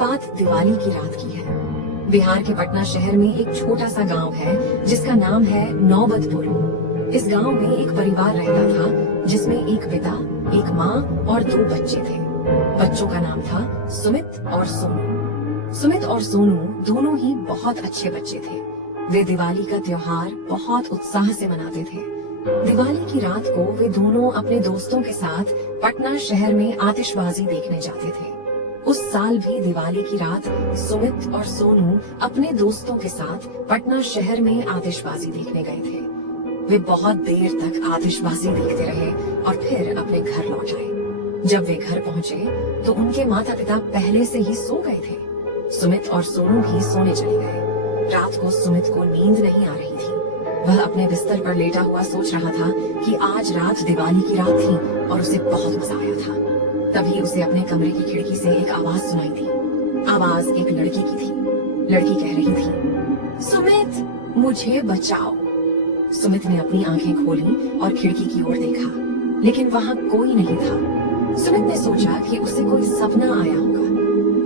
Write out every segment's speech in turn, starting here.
बात दिवाली की रात की है। बिहार के पटना शहर में एक छोटा सा गांव है जिसका नाम है नौबतपुर। इस गांव में एक परिवार रहता था जिसमें एक पिता, एक माँ और 2 बच्चे थे। बच्चों का नाम था सुमित और सोनू। सुमित और सोनू दोनों ही बहुत अच्छे बच्चे थे। वे दिवाली का त्योहार बहुत उत्साह से मनाते थे। दिवाली की रात को वे दोनों अपने दोस्तों के साथ पटना शहर में आतिशबाजी देखने जाते थे। उस साल भी दिवाली की रात सुमित और सोनू अपने दोस्तों के साथ पटना शहर में आतिशबाजी देखने गए थे। वे बहुत देर तक आतिशबाजी देखते रहे और फिर अपने घर लौट आए। जब वे घर पहुंचे तो उनके माता पिता पहले से ही सो गए थे। सुमित और सोनू भी सोने चले गए। रात को सुमित को नींद नहीं आ रही थी। वह अपने बिस्तर पर लेटा हुआ सोच रहा था कि आज रात दिवाली की रात थी और उसे बहुत मजा आया था। तभी उसे अपने कमरे की खिड़की से एक आवाज सुनाई दी। आवाज एक लड़की की थी। लड़की कह रही थी, सुमित, मुझे बचाओ। सुमित ने अपनी आंखें खोली और खिड़की की ओर देखा, लेकिन वहाँ कोई नहीं था। सुमित ने सोचा कि उसे कोई सपना आया होगा।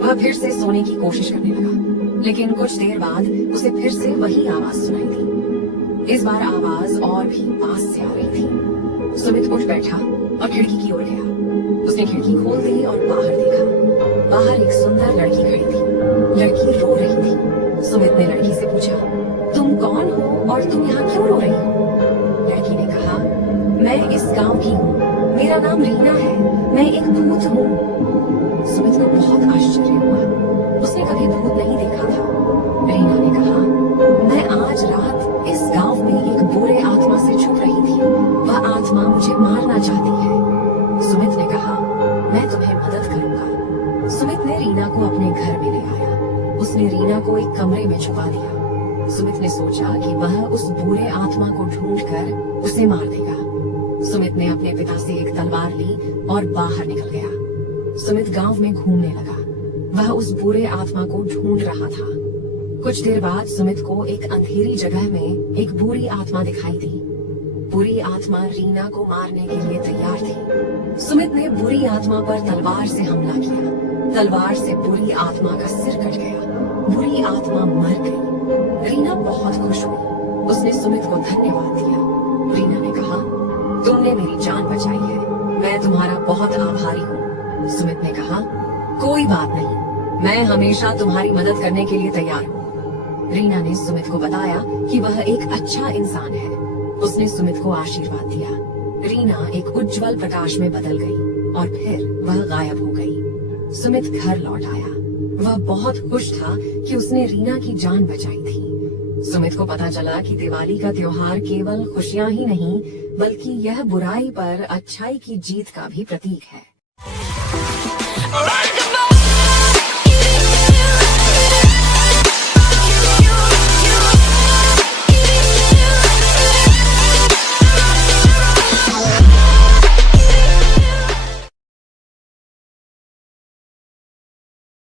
वह फिर से सोने की कोशिश करने लगा, लेकिन कुछ देर बाद उसे फिर से वही आवाज सुनाई दी। इस बार आवाज और भी पास से आ रही थी। सुमित उठ बैठा और खिड़की की ओर गया। उसने खिड़की खोल दी और बाहर देखा। बाहर एक सुंदर लड़की खड़ी थी। लड़की रो रही थी। सुमित ने लड़की से पूछा, तुम कौन हो और तुम यहाँ क्यों रो रही हो? लड़की ने कहा, मैं इस गांव की हूँ। मेरा नाम रीना है। मैं एक भूत हूँ। सुमित को बहुत आश्चर्य हुआ। उसने कभी भूत नहीं देखा था। रीना ने कहा, मैं आज रात इस गांव में एक बुरे आत्मा से छुप रही थी। वह आत्मा मुझे मारना चाहती है। सुमित ने कहा, मैं तुम्हें मदद करूंगा। सुमित ने रीना को अपने घर में ले आया। उसने रीना को एक कमरे में छुपा दिया। सुमित ने सोचा कि वह उस बुरे आत्मा को ढूंढकर उसे मार देगा। सुमित ने अपने पिता से एक तलवार ली और बाहर निकल गया। सुमित गांव में घूमने लगा। वह उस बुरे आत्मा को ढूंढ रहा था। कुछ देर बाद सुमित को एक अंधेरी जगह में एक बुरी आत्मा दिखाई दी। बुरी आत्मा रीना को मारने के लिए तैयार थी। सुमित ने बुरी आत्मा पर तलवार से हमला किया। तलवार से बुरी आत्मा का सिर कट गया। बुरी आत्मा मर गई। रीना बहुत खुश हुई। उसने सुमित को धन्यवाद दिया। रीना ने कहा, तुमने मेरी जान बचाई है। मैं तुम्हारा बहुत आभारी हूँ। सुमित ने कहा, कोई बात नहीं, मैं हमेशा तुम्हारी मदद करने के लिए तैयार हूँ। रीना ने सुमित को बताया कि वह एक अच्छा इंसान है। उसने सुमित को आशीर्वाद दिया। रीना एक उज्जवल प्रकाश में बदल गई और फिर वह गायब हो गई। सुमित घर लौट आया। वह बहुत खुश था कि उसने रीना की जान बचाई थी। सुमित को पता चला कि दिवाली का त्योहार केवल खुशियां ही नहीं, बल्कि यह बुराई पर अच्छाई की जीत का भी प्रतीक है।